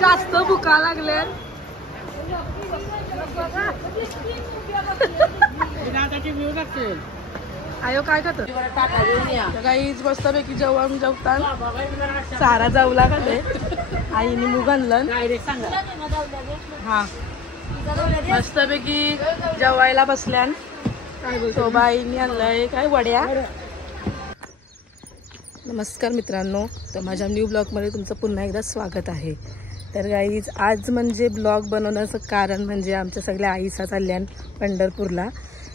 जास्त भुका लागले. आयो काय खात काहीच मस्तपैकी जेवण जेवतात. सारा जाऊला का ते आईने मुग आणलं. हा मस्तपैकी जेवायला बसल्यान. शोभा आईने आणलंय काय वड्या. नमस्कार मित्रांनो, तर माझ्या न्यू ब्लॉगमध्ये तुमचं पुन्हा एकदा स्वागत आहे. तर गाईज आज म्हणजे ब्लॉग बनवण्याचं कारण म्हणजे आमच्या सगळ्या आईसा चालल्यान पंढरपूरला.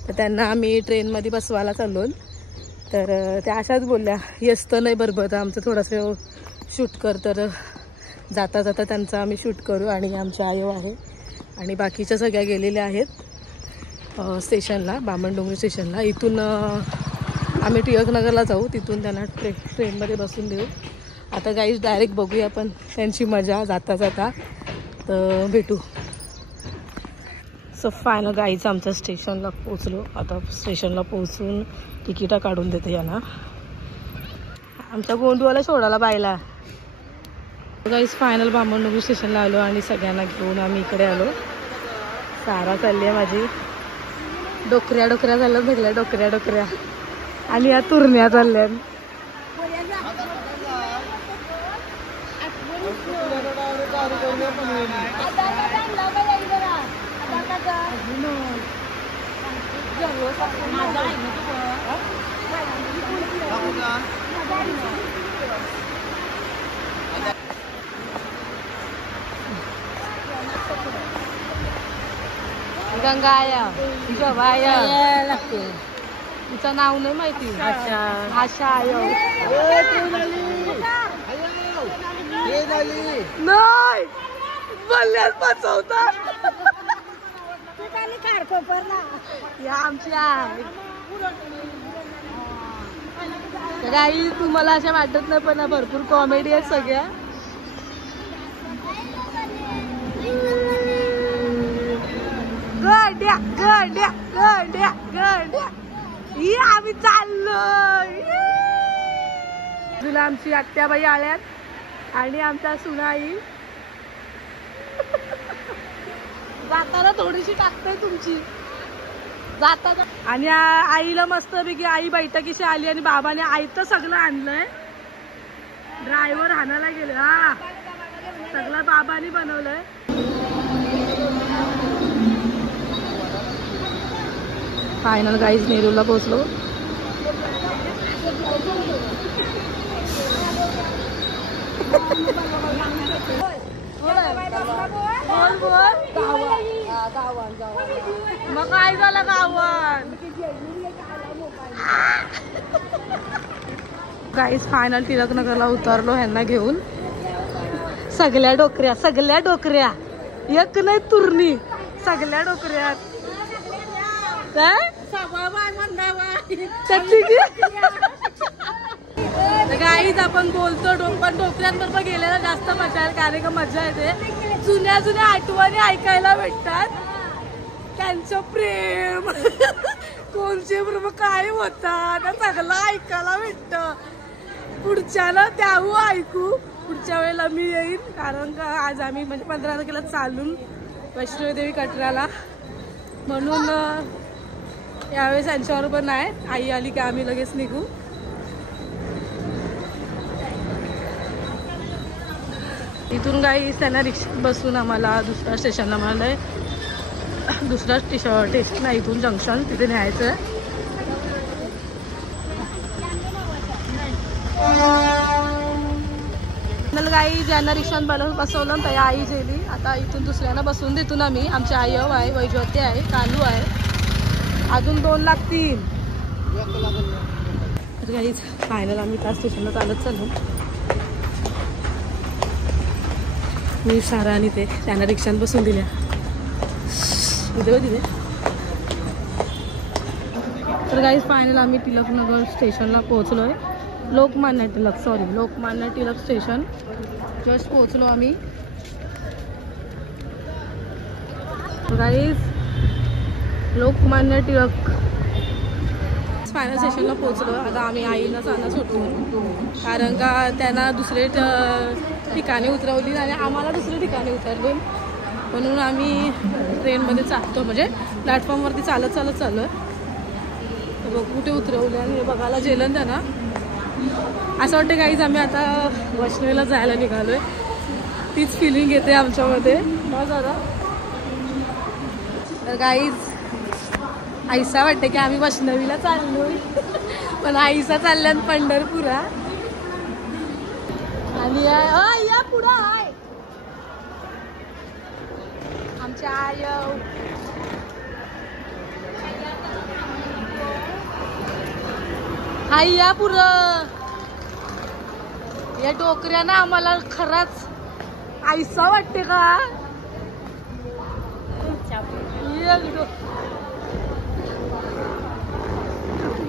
तर त्यांना आम्ही ट्रेनमध्ये बसवायला चाललो. तर त्या अशाच बोलल्या येसतं नाही बरोबर तर आमचं थोडंसं शूट कर. तर जाता जाता त्यांचा आम्ही शूट करू. आणि आमच्या आयो आहे आणि बाकीच्या सगळ्या गेलेल्या आहेत स्टेशनला, बामणडोंगरी स्टेशनला. इथून आम्ही टिळकनगरला जाऊ, तिथून त्यांना ट्रेनमध्ये बसून देऊ. आता गाईज डायरेक्ट बघूया पण त्यांची मजा जाता जाता. तर भेटू. सो फायनल गाईज आमच्या स्टेशनला पोचलो. आता स्टेशनला पोचून तिकिटा काढून देते यांना. आमच्या गोंडूवाला सोडायला बायला. गाईज फायनल बामणडोंगरी स्टेशनला आलो आणि सगळ्यांना घेऊन आम्ही इकडे आलो. सारा चालली आहे माझी. डोकऱ्या झाल्या सगळ्या डोकऱ्या आणि या तुरण्या चालल्या. गंगाया जवाया लागते. तिचं नाव नाही माहिती. आशा आयो नाही बल्ल्यात पचवता या आमच्या काही तुम्हाला अशा वाटत नाही पण भरपूर कॉमेडी आहेत सगळ्या. गड्या गड्या गड्या गड्या ही आम्ही चाललोय. तुला आमची आत्याबाई आल्यात आणि आमच्या सुनाई. जाताना थोडीशी टाकते तुमची जाता. आणि आईला मस्त पैकी आई बैठकीशी आली आणि बाबाने आईचं सगळं आणलंय. ड्रायव्हर हाणायला गेले. हा सगळं बाबांनी बनवलंय. फायनल गाईज नेरूरला पोहोचलो. मग काय झालं गावान. गाईज फायनल टिळकनगरला उतरलो ह्यांना घेऊन. सगळ्या डोकऱ्या एक नाही तुरणी सगळ्या डोकऱ्यात. काय गाईज आपण बोलतो पण डोकऱ्यांबरोबर गेलेला जास्त मजा आहे. कारण मजा येते. जुन्या आठवणी ऐकायला भेटतात. त्यांचं प्रेम कोणचे प्रेम काय होतात सगळं ऐकायला भेटत. पुढच्याला त्याहू ऐकू. पुढच्या वेळेला मी येईन. कारण का आज आम्ही म्हणजे 15 तारखेला चालून वैष्णोदेवी कटराला. म्हणून यावेळेस यांच्याबरोबर नाही. आई आली की आम्ही लगेच निघू. इथून गाईस त्यांना रिक्षात बसून आम्हाला दुसऱ्या स्टेशनला मिळालंय. दुसरा स्टेशन नाही इथून जंक्शन तिथे न्यायचं आहे. गाई ज्यांना रिक्षात बसवलं त्या आई गेली. आता इथून दुसऱ्यांना बसून देतो ना मी. आमच्या आई आहे, वैजवती आहे, कालू आहे. अजून 2 लागतील. तर गाईज फायनल आम्ही त्या स्टेशनला चालत चाललो. मी सारा आणि ते त्यांना रिक्षात बसून दिल्या. इथे दिले. तर गाईज फायनल आम्ही टिळकनगर स्टेशनला पोहोचलोय. लोकमान्य टिळक स्टेशन जस्ट पोहोचलो आम्ही. गाईज लोकमान्य टिळक फायनल सेशनला पोहोचलो. आता आम्ही आईला चालणं सोडतो कारण का त्यांना दुसरे ठिकाणी उतरवली आणि आम्हाला दुसऱ्या ठिकाणी उतरलो. म्हणून आम्ही ट्रेनमध्ये चालतो, म्हणजे प्लॅटफॉर्मवरती चालत चाललो आहे. बघ कुठे उतरवले आणि हे बघायला गेलं त्यांना. असं वाटतं काहीच आम्ही आता वैष्णवीला जायला निघालो आहे. तीच फिलिंग येते आमच्यामध्ये. मग जरा तर काहीच आईसा वाटते की आम्ही वैष्णवीला चाललोय पण आईसा चालल्यात पंढरपुरा. आणि या पुढं आहे आमच्या आई. आई या पुरं. या डोकऱ्यानं आम्हाला खरंच आईसा वाटते का.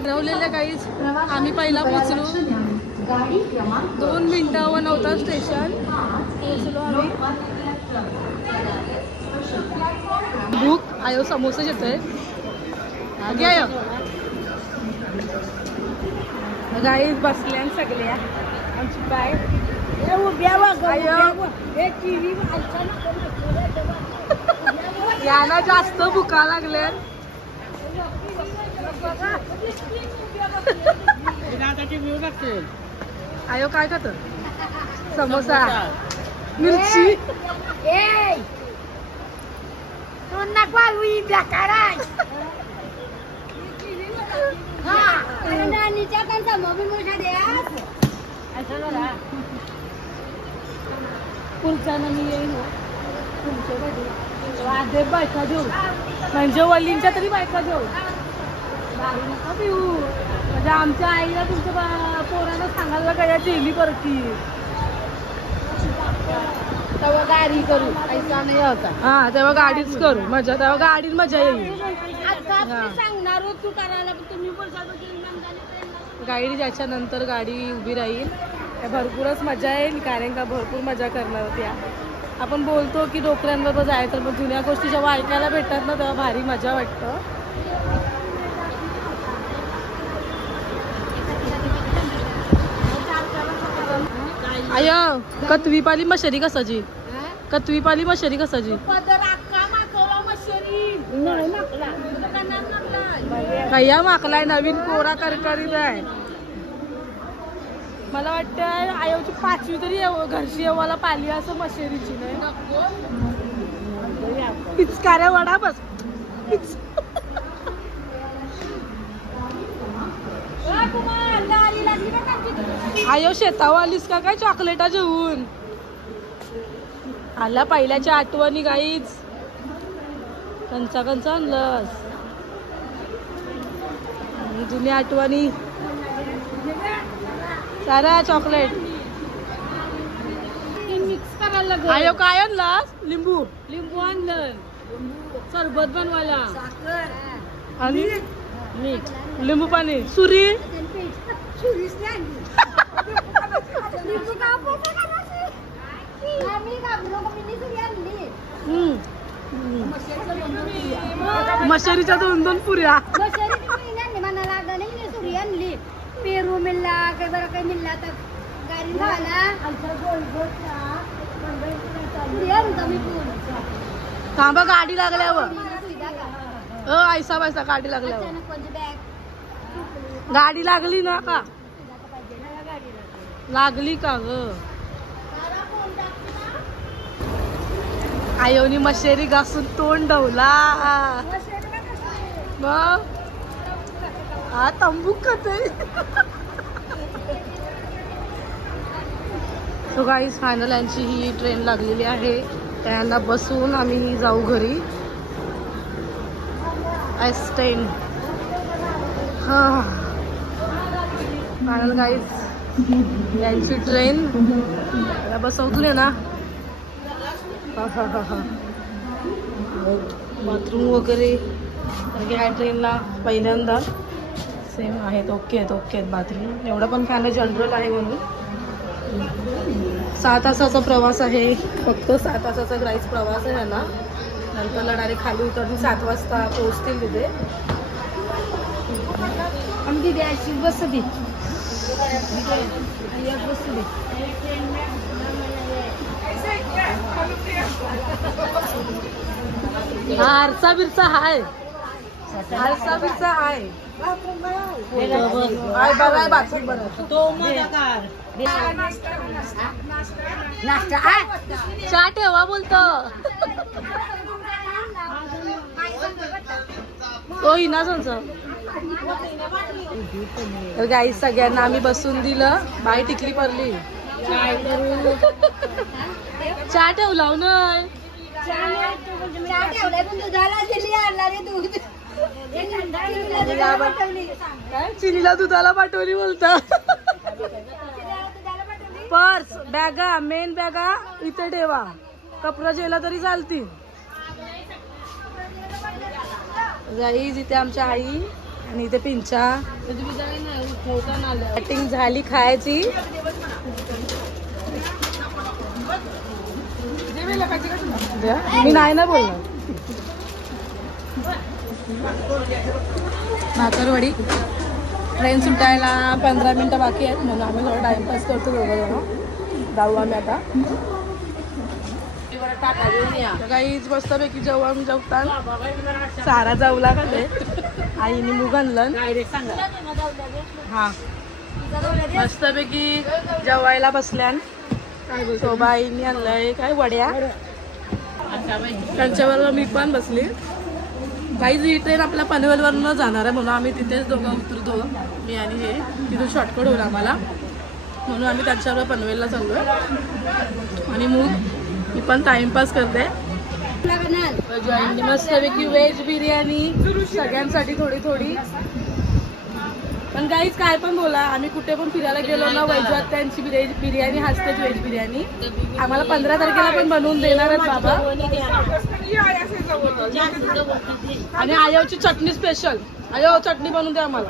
ठरवलेलं काहीच आम्ही पहिला पोचलो. 2 मिनिटं व नव्हतं स्टेशन पोचलो आम्ही. भूक आयो समोसा येतोय घ्या. गाईज बसल्या सगळ्या आमची बाय यांना जास्त भुका लागल्या. आयो काय खात समोसा मिरची आधे बायका देऊ म्हणजे वल्लींच्या तरी बायका देऊ. नका पिऊ म्हणजे आमच्या आईला तुमच्या पोरांना सांगायला काय जेली करती. तेव्हा गाडी करू ऐसा नाही होता. हा तेव्हा गाडीच करू मजा. तेव्हा गाडीत मजा येईल. सांगणार तू करायला तुम्ही गाडी ज्याच्या नंतर गाडी उभी राहील भरपूरच मजा येईल कारण का भरपूर मजा करणार होत्या. आपण बोलतो की डोकऱ्यांवर जायचं पण जुन्या गोष्टी जेव्हा ऐकायला भेटतात ना तेव्हा भारी मजा वाटतं. आय कतवीपाली मशरी कसाची. कतवीपाली मशरी कसाची कया माकलाय नवीन कोरा करकरीत आहे. मला वाटतं आयोची 5वी तरी घरची येवाला पाली असं मशेरीची नाही. पिचकाऱ्या वडा बस आयो शेतावर आलीस का काय चॉकलेटा जेवून. आला पहिल्याच्या आठवणी गाईच कंचा कंचा आणलंस जुन्या आठवणी. सारा चॉकलेट मिक्स करायला आयो काय आणलास. लिंबू आणलं सरबत बनवायला आणि मीठ लिंबू पाणी सुरी. मशेरीच्या 2 पुऱ्या पेरू मिळला काही बरं काही मिळला तर थांबा गाडी लागल्यावर ऐसा पैसा गाडी लागल्यावर गाडी लागली ना का लागली का ग. आयोनी मशेरी घासून तोंड ढवला मग हा तंबूक खाते. सो गाईज फायनल यांची ही ट्रेन लागलेली आहे. त्यांना बसून आम्ही जाऊ घरी. S10 हां फायनल गाईज यांची ट्रेन बसवतून आहे ना. बाथरूम वगैरे ह्या ट्रेनला पहिल्यांदा सेम आहेत. ओके आहेत बाथरूम. एवढं पण फॅन जनरल आहे म्हणून. 6 तासाचा प्रवास आहे फक्त. 7 तासाचा ग्राईस प्रवास आहे ना. नंतर डायरेक्ट खाली उतरतील 7 वाजता पोहोचतील तिथे. द्यायची बस बी आरसा बिरसा हाय आरसा बिरसा हाय बघाय बाथरूम चहा ठेवा बोलतो ना तर गाई सगळ्यांना आम्ही बसून दिलं बाई टिकली पडली चहा ठेवला नाही चिनीला दुधाला पाठवली बोलता पर्स बॅगा मेन बॅगा इथे ठेवा कपडा जेवला तरी चालतील गाईज इथे आमच्या आई आणि इथे पिंचा कटिंग झाली खायची मी नाही ना बोलणार भाकरवडी ट्रेन सुटायला 15 मिनिटं बाकी आहेत म्हणून आम्ही थोडा टाइमपास करतो दोघं जण जाऊ आम्ही आता काहीच मस्तपैकी जेवण जेवतात सारा जाऊला का ते आईने मूग आणलं हा मस्तपैकी जेवायला बसल्यान शोभा आईने आणलंय काय वड्या त्यांच्याबरोबर मी पण बसली काही ही ट्रेन आपल्या पनवेलवरून जाणार आहे म्हणून आम्ही तिथेच दोघं उतरतो मी आणि हे तिथून शॉर्टकट होईल आम्हाला म्हणून आम्ही त्यांच्याबरोबर पनवेलला चाललोय आणि मूग मी पण टाइमपास करते मस्तपैकी व्हेज बिर्याणी सगळ्यांसाठी थोडी थोडी पण काहीच काय पण बोला आम्ही कुठे पण फिरायला गेलो ना वैजवात त्यांची बिर्याणी असतेच व्हेज बिर्याणी आम्हाला 15 तारखेला पण बनवून देणार आहेत बाबा आणि आयोची चटणी स्पेशल आयो चटणी बनवून द्या आम्हाला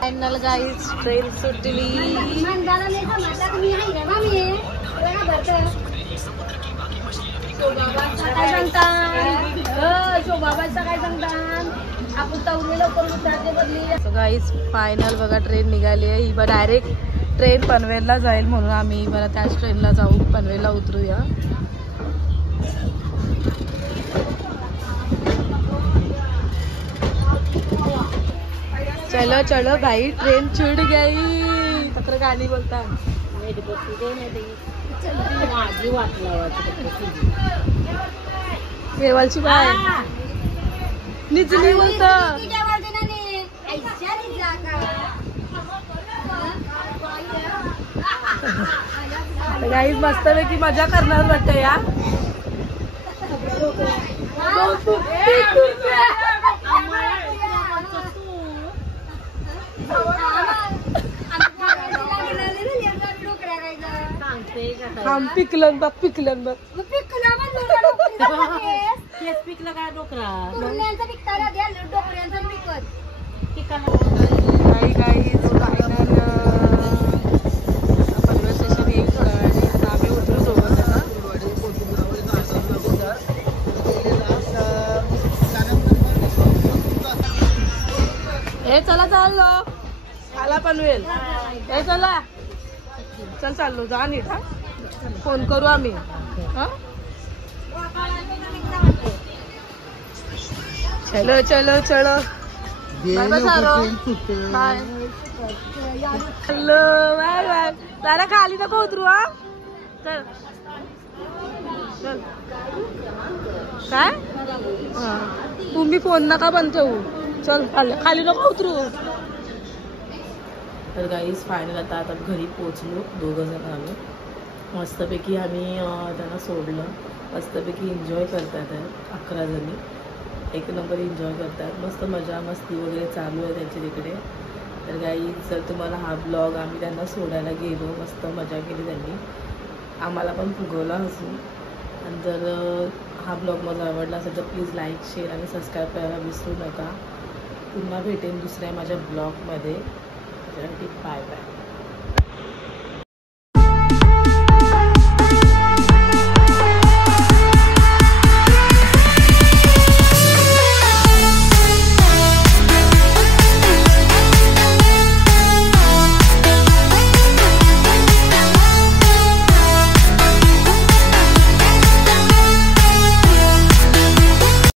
फायनल गाईज ट्रेन सुटली काय सांगतात आपण तवलेलं करून गाईज फायनल बघा ट्रेन निघाली आहे ही बघा डायरेक्ट ट्रेन पनवेलला जाईल म्हणून आम्ही बरं त्याच ट्रेनला जाऊ पनवेलला उतरूया चलो चलो भाई ट्रेन छूट गई तत्र गाणी बोलता केवलची बाय निजली बोलता गाईज मस्तपैकी मजा करणार वाटतं या पिकलन बघ पिकलन बघ पिकलं काय डोकरा पनवेल स्टेशन येईल थोड्या वेळाने आम्ही उतरू सोबत हे चला चाललो आला पनवेल हे चला चल चाललो जा नीट हा फोन करू आम्ही हा चलो चलो चलो बाय हॅलो बाय बाय जरा खाली नको उतरू हा चल चल काय तुम्ही फोन नका बंद ठेवू चल खाली नको उतरू तर गाईज फायनल आता घरी पोचलो दोघं जण आलो मस्तपैकी आम्ही त्यांना सोडलं मस्तपैकी एन्जॉय करतात 11 जणी एक नंबर एन्जॉय करतात मस्त मजा मस्ती वगैरे चालू आहे त्यांच्या तिकडे तर गाईज जर तुम्हाला हा ब्लॉग आम्ही त्यांना सोडायला गेलो मस्त मजा केली त्यांनी आम्हाला पण फुगवला हसून आणि जर हा ब्लॉग मला आवडला असेल तर प्लीज लाईक शेअर आणि सबस्क्राईब करायला विसरू नका पुन्हा भेटेन दुसऱ्या माझ्या ब्लॉगमध्ये त्यासाठी बाय बाय